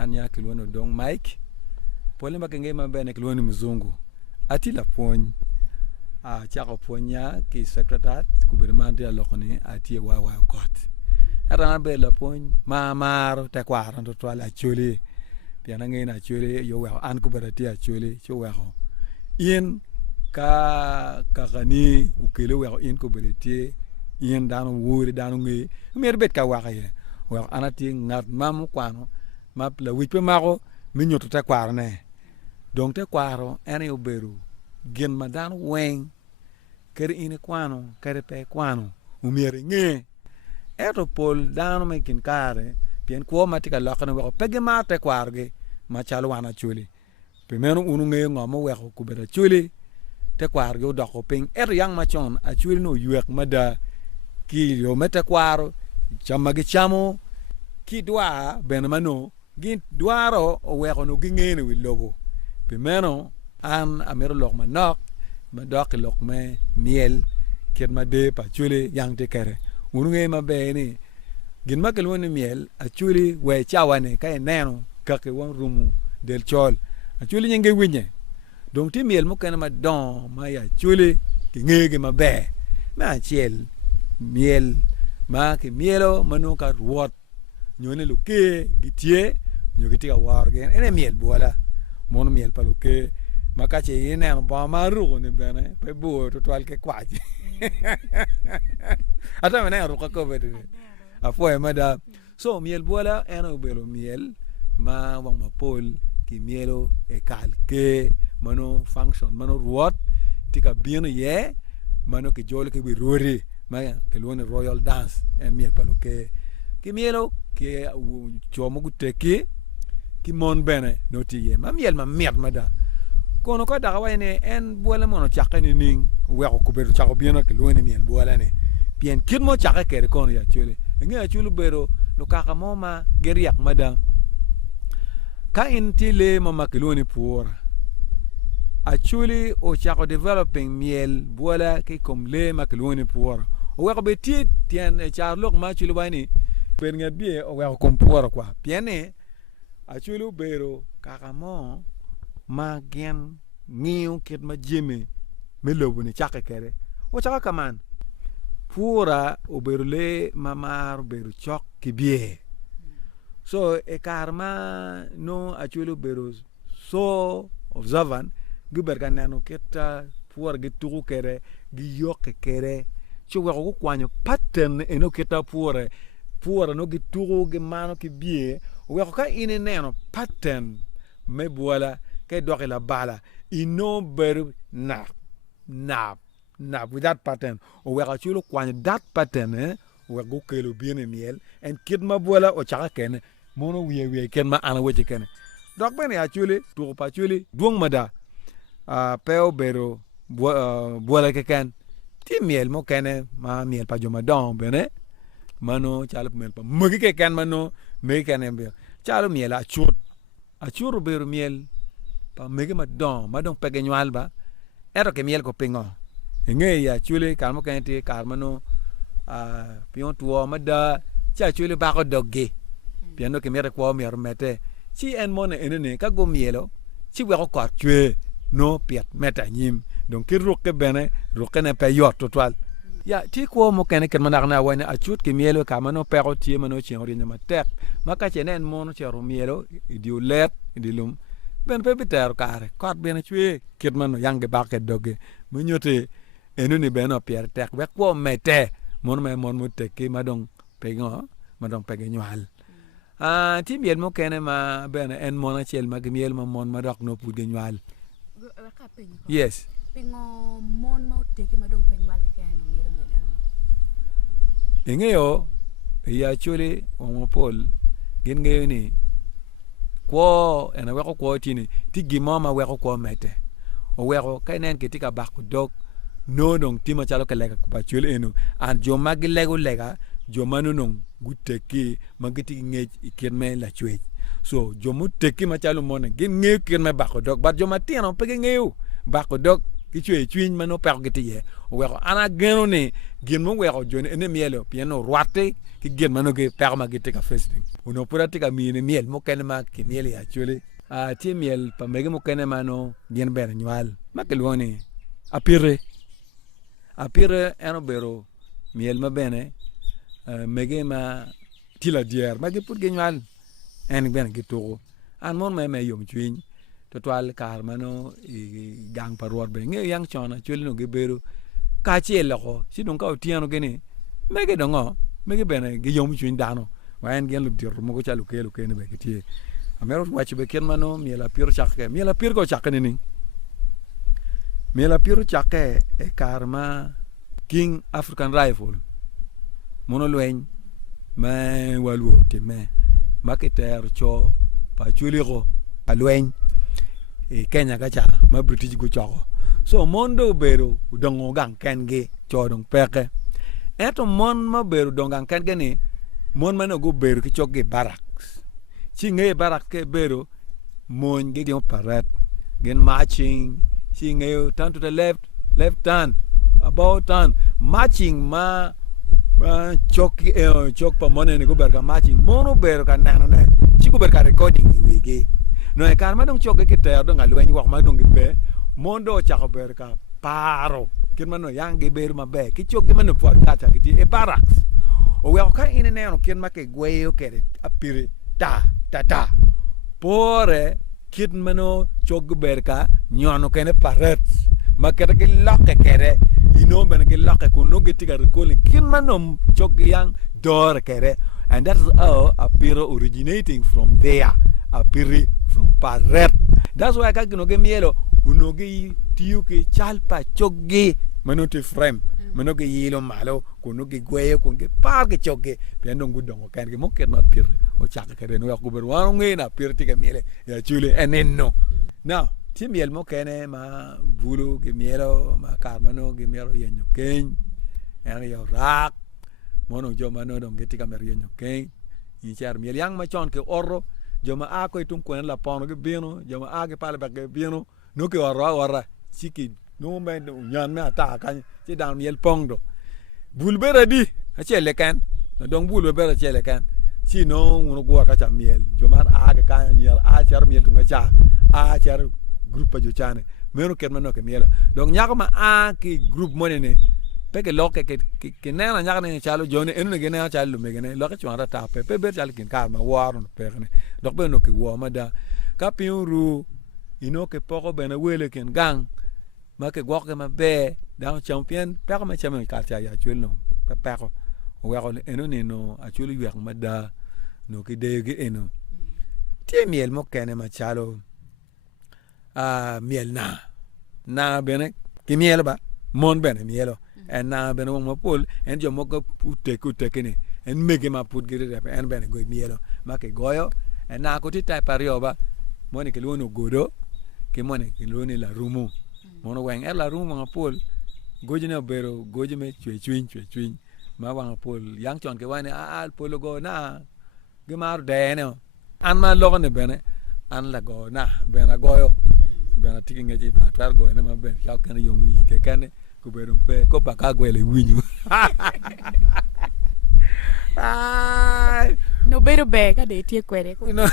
anya kilwono Odong Mike pole makengi mabene kilwono Muzungu ati la pony chako ponya ki secretary kubirmandi alokoni ati wa kot ara be la pony mamaro tekwaro to twala Acoli piana ngena Acoli yo wa an kubarati Acoli cho wa in ka gani ukele wa in kubarati in dan wuri dan ngi mer bet ka wa ye wa anati ngat mam kwano map la wipe mako minyoto tekwaro ne donc tekwaro ene oberu gen madan weng kere ine kwano kere pe kwano umiere nge eto pol dano me kin kare pien ko matika lokane we pege ma tekwarge ma chalo wana Acoli pe meno unu nge ngamo we ko kubera Acoli tekwarge o doko ping eto yang machon Acoli no yuek mada ki yo metekwaro chamage chamo ki dwa ben mano gin dwaro o we ko no gingene wi lobo pe meno an amero lok manok ma dok lok me miel ket ma de pa Acoli yang te kere unu nge ma be ni gin ma kelwoni miel Acoli we chawane kay neno kake won rumu del chol Acoli nyenge winye donc ti miel mo ken ma don ma ya Acoli ki ngege ma be ma chiel miel ma ke mielo manu ka ruot nyone lo ke gitie nyogitika wargen ene miel bola mon miel pa lo ke makache yene ba maru ne bene pe bo to twal ke kwaji ata mena ru ko bede afo e mada so miel bola eno belo miel ma wang ma pol ki mielo e kalke mano function mano ruot tika bien ye mano ki jole ki birori ma ke lone royal dance en miel palo ke ki mielo ki chomo guteki ki mon bene noti ye ma miel ma miet mada kono ko daga wayne en bola mono chakani ning we ko kuberu chako bien ke lone miel bola ne bien kid mo chaka kere kono ya Acoli ngi Acoli bero lo kaka moma geriak mada ka intile mama ke lone pura Acoli o chako developing miel bola ke komle ma ke lone pura o we ko beti tien charlok ma Acoli wayne ben ngat bie o we ko kompura kwa piene Acoli bero kaka mo ma gen niu ket ma jeme me lobu ni chaka kere o chaka kaman pura o berule mamar beru chok kibie so e karma no Acoli beru so observant guber kan nano keta pura gitu kere gi yok kere chuwa ko kwanyo pattern eno keta pura no gitu ge mano kibie o we ko ka ine neno pattern me bola ke doki la bala ino beru na with that pattern o we Acoli kwany that pattern we go kelo bien miel en kid ma bola o chaka ken mono we ken ma ana we ken dok ben Acoli to pa Acoli duong mada peo beru bola ke ken ti miel mo ken ma miel pa joma don bene mano chalo miel pa mugi ke ken mano me ken embe chalo miel achur beru miel pa mege madong pege nyual ba ero ke miel ko pingo nge ya Acoli kalmo kenti karmano pion tuo mada cha Acoli ba ko dogge piano ke mere ko mer mete chi en mone enene ka go mielo chi we ko tue no piet meta nyim donc ki rukke bene rukke ne pe yot total ya ti ko mo ken manak na wane achut ke mielo ka mano pe ko tie mano chi ori nyama tek maka chenen mono chero mielo idio let idilum ben pe biter kare kot ben chwe kit mano yange baket doge munyote enuni beno pier tek we ko mete mon muteki madong pego madong pege nyal ti miel mo kene ma ben en mona chel mag miel ma mon madok no pud nyal yes pingo mon ma uteki madong penyal kene miel engeyo ya Acoli o pol gen ngeyo ni ko ena we ko tini ti gimama we ko mete o we ko kanen ke tika bak dog no dong tima chalo ke lega ba Acoli eno an jo magi lego lega jo manu non guteki magiti nge iken me la chwe so jo muteki ma chalo mona gen nge ken me bak dog ba jo matino pege ngeu bak dog ki chwe chwin mano pe ko tiye o we ana geno ne gin mo we ko jone ene mielo piano ruate ki gin mano ke pe ma gite ka festing uno pura tika mi ne miel mo ken ma ki miel ya chule a ti miel pa mege mo ken mano gin ber nyal ma ke luoni apire eno bero miel ma bene mege ma tila dier ma ge put ge nyal en bene ge to an mon me yom chwin to twal kar mano gang parwar be nge yang chona chule no ge bero ka chi eloko si dun ka otiano gene mege dongo mege bene ge yom chwin dano wa en gen lu dir mo ko chalu ke ne be tie amero wachi be ken mano miela pir chakke miela pir ko chakke ni miela pir chakke e karma King African Rifle mono lwen ma walu time marketer cho pa chuliro alwen e Kenya kacha ma British go choko so mondo bero udongo gang kenge cho dong peke eto mon ma bero dongang kenge ni mon mano go bero ki choge barracks chinge barracks ke bero mon ge parat gen marching chinge turn to the left turn about turn marching ma chok pa mone ne go berga marching mono berga nano ne chi go berga recording wege no e kan ma dong chok ke ter dong alwen wak ma dong be mondo cha go berga paro kin mano yang ge ber ma be ki chok ge mano po ta ki e barracks o we ka ine ne no kin ma ke gweyo ke apire ta pore kid mano chok berga nyono kene paret ma kere ge lokke kere ino ben ge lokke ko no ge tiga recalling kin mano chok yang dor kere and that is how apiro originating from there apiri from paret that's why ka no ge mielo uno ge tiu ke chalpa chok ge mano te frame mano ge yilo malo ko no ge gweyo ko ge par ge chok ge pendo ngudongo kan ge mo ken ma pir o chaka kere no ko ber wanu nge na pir tiga miele ya chule enenno now ti miel mo kene ma bulu ge mielo ma karmano ge mielo yenyo ken en yo rak mono joma no dong ge tiga mer yenyo ken ni char miel yang ma chon ke orro joma a ko tum ko en la pono ge bino joma a ge pale ge bino no ke ora siki no me nyan me ata kan ti dan miel pongdo bul bera di a chele kan dong bul bera chele kan si no uno go ka cha miel joma a ge kan nyar a char miel tunga cha a char groupe jo chane meno ket mano ke mielo donc nyaka ma a ki groupe monene peke loke ke nena nyaka ne chalo jone enu ne gena chalo megene loke chwara ta pe ber chal kin kar ma waru pe ne dok be no ke wo ma da ka piuru ino ke poko bena wele ken gang ma ke gok ma be da champion pe ma champion ka cha ya chwel no pe ko we ko enu ne no a chwel yu ma da no ke de ge enu tie miel mo kene ma chalo miel na bene ki miel ba mon bene mielo en na bene mo pol en jo mo ko putte kene en mege ma put gire en bene go mielo ma ke goyo en na ko ti tai pario ba moni ke luno godo ke moni ke luno la rumu mono wen la rumu ma pol gojine bero gojime chwe ma wa pol yang chon ke wane al polo go na ge mar de ne an ma lo ne bene an la go na bene goyo bena tiki ngeji pa twar go ene ma ben ya kan yomu ke kan ko be dum pe ko pa ka go le winyu no better be ka de tie kwere ko no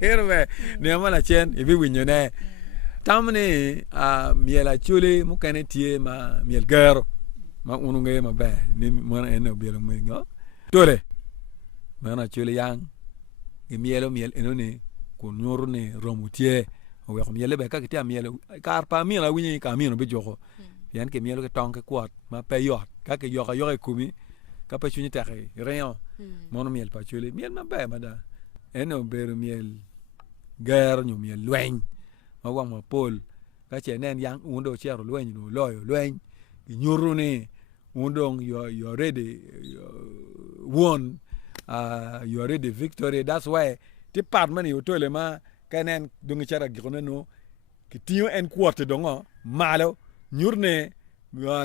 better be ne ma la chen e bi winyu ne tamne miela chule mu kan tie ma miel garo ma unu nge ma be ni mo ene bi lo me ngo tole mana chule yang e miel eno ne ko nyoru ne romutie we ko miele be ka ti miele kar pa miela winyi ka mieno be joko yan ke mielo ke tonke kwat ma pe yot ka ke yoka yoka kumi ka pa chuni tare rayon mono miel pa chule miel ma be ma da eno ber miel gar nyu miel lwen ma wa ma pol ka che nen yang undo chero lwen no loyo lwen nyuru ni undong you ready won you already victory that's why department you tole ma kanen dungi chara gikone no kitio en quarter dongo malo nyurne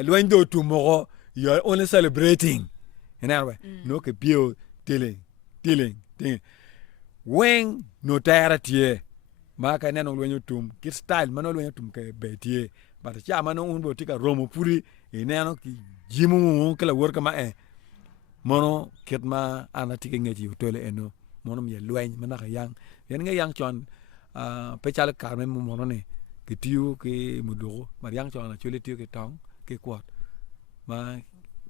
luendo tumogo you are only celebrating anyway no ke bio tiling when no tara tie ma kanen no luenyo tum kit style mano luenyo tum ke betie ba cha ma no un bo tika romo puri ineno ki jimu kala wor kama mono ket ma ana tika ngeti tole eno mono mi lwen mana ka yang yen nga yang chon pe chal karme mo mono ne ki tiu ki mudo mar yang chon chule tiu ki tong ki kwat ma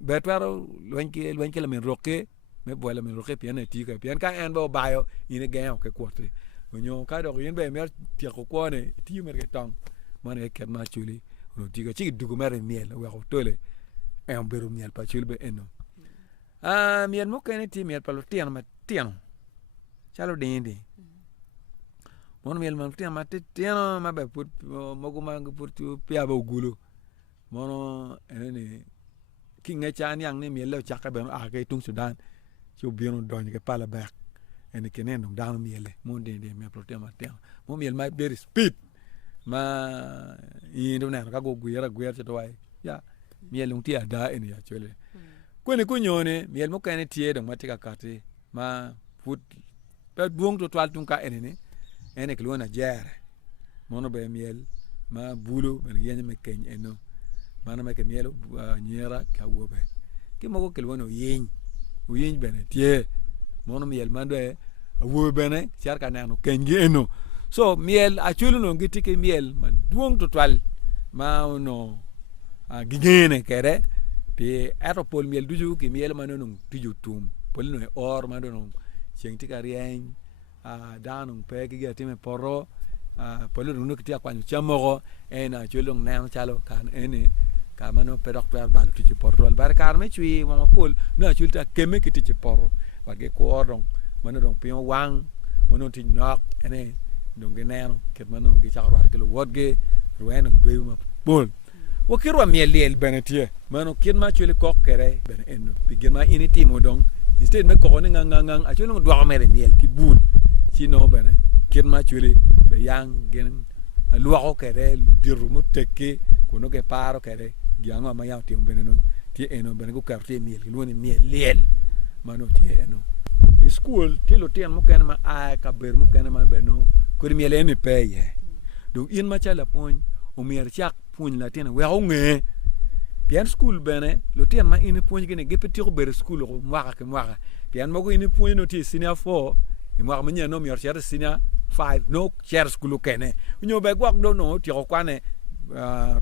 betwaro lwen ki la men roke me bola men roke pian ti ka pian ka en bo bayo ine ga ke kwat nyo ka do yin be mer ti ko ko ne tiu mer ke tong mane ket ma chuli no ti ka chi dugu mer miel we ko tole en beru miel pa chul be eno miel mo kene ti miel pa lo tian ma tian chalo dindi mon miel ma tian ma tian ma be put mo ko ma put pia ba gulu mono ene ki nge chan yang ne miel lo chaka be ke tung Sudan chu bieno don ke pala back ene kenen dong dan miel mon dindi miel pa tian ma tian mo miel ma very speed ma indo na ka go guera to wai ya miel lung ti ada ene ya chole kwene kunyone miel mo kene tie dong matika kati ma put pe buong to twal tung ka ene klona jere mono be miel ma bulu ben yenya me ken eno mana me ke miel nyera ka wobe ki mo ko klona yin ben tie mono miel mande wobe bene char ka nano ken gi eno so miel a chulu no ngiti ke miel ma buong to twal ma no gigene kere pe atopol miel duju ki miel manonung tiju tum polino or manonung chengti karien danung pe ki atime poro polino no kitia kwanyu chamogo ena cholong nam chalo kan ene ka mano pe doctor balu tiju poro bar kar me chui mama pol na chulta keme kitiju poro bage ko orong manonung pion wang monon ti nok ene donge neno ket manong gi chakrar ke lo wodge rueno be ma pol wakirwa miel benetie mano kin ma chule kok kere ben eno pigin ma initi modong instead me ko ne ngang a chule do mere miel ki bul sino bene kin ma chule be yang gen luako kere diru mo teke kono ke paro kere gianga ma yaw tim bene no ti eno bene ko karte miel ki loni miel liel mano ti eno school ti lo tien mo ken ma a ka ber mo ken ma beno ko miel ene peye do in ma chala pon o mier chak puny la tiene we onge pian school bene lo tien ma ini puny gene gepeti ko ber school ko mwaka pian mo ko ini puny no ti senior 4 e mwaka menya no mi orcher senior 5 no share school kene nyo be gwak do no ti ko kwane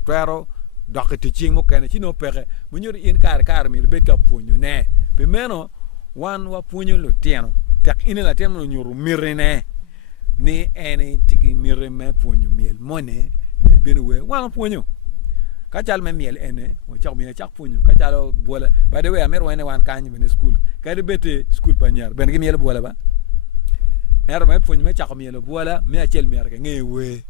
twero dokati ching mo kene chino pere mo nyori in kar mi be ka punyu ne pe meno wan wa punyu lo tieno tak ini la tieno nyuru mirene ni ene tigi mireme punyu miel mone ben we wan punyu ka chal me miel ene o chak mi chak punyu ka chalo bola by the way amer wene wan kanyi ben school ka de bete school panyar ben gi miel bola ba er me punyu me chak miel bola me achel mier ke ngewe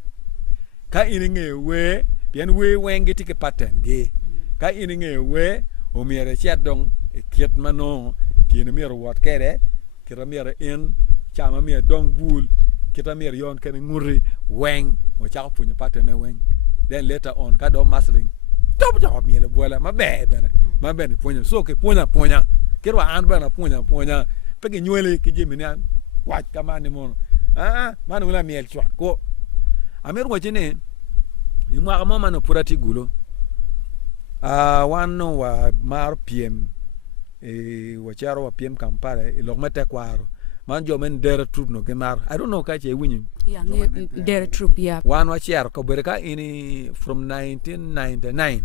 ka ini ngewe bien we wenge tike pattern ge ka ini ngewe o mier chet dong kiet mano kine mier wat kere kira mier in chama mier dong bul kita mier yon ken nguri weng o chak punyu pattern weng then later on ka do mastering top job miel bola ma be bene ma be punyu so ke punya kero an bana punya pe ke nyole ke jemi na wat kama ni mon manu la miel chwa ko amer wajene imwa kama mano purati gulo wano wa mar piem wacharo wa piem kampara ilogme tekwaro manjo men dere troop no gemar I don't know ka che winyu yeah dere troop yeah one wacharo ko bereka ini from 1999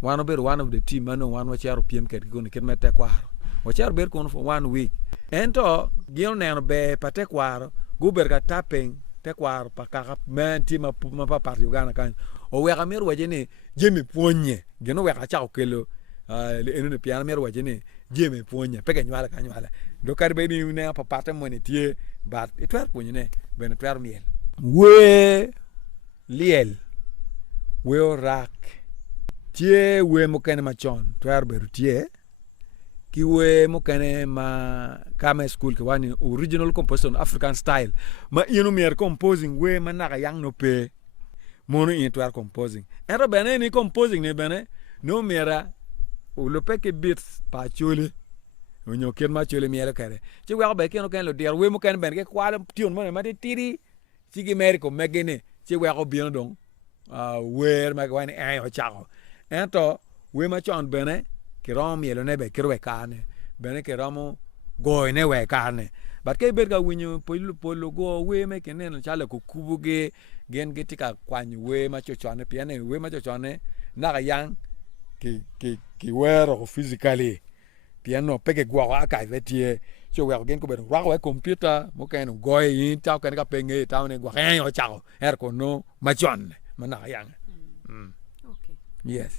one of the team mano one wacharo piem ket go ne ket me tekwaro wacharo ber ko for 1 week ento gino ne be patekwaro go berka tapping tekwaro pakaka men team ma pa par Uganda kan o we ga mer wajene jemi ponye gino we ga cha kelo le enu ne piano mer wajene jemi ponye peke nyala ka nyala do kar be ni ne pa pate monetie bat etwer ponye ne ben twer miel we liel we orak tie we mo kene ma chon twer beru tie ki we mo kene ma kama school ki wani original composition African style ma inu mier composing we manaka yang no pe mono in twer composing ero bene ni composing ne bene no mera o lo pe ke beats pa chole onyo ken ma chole mier kare chi we ba ken lo der we mo ken ben ke kwala tion mo ma tiri chi gi mer ko megene chi we ko bien dong wer ma wan o chako ento we ma chon bene ki rom mielo ne be kirwe kane bene ki romo go ne we kane but ke ber ka winyo polo go we me kenen chale ko kubuge gen gitika kwany we ma chochone piene we ma chochone na ga yang ki wero physically piano peke gwa ka vetie so we gen ko be ro we computer mo ken go yin ta ken ka penge ta ne gwa o chako er ko no ma chon ma na yang Okay. yes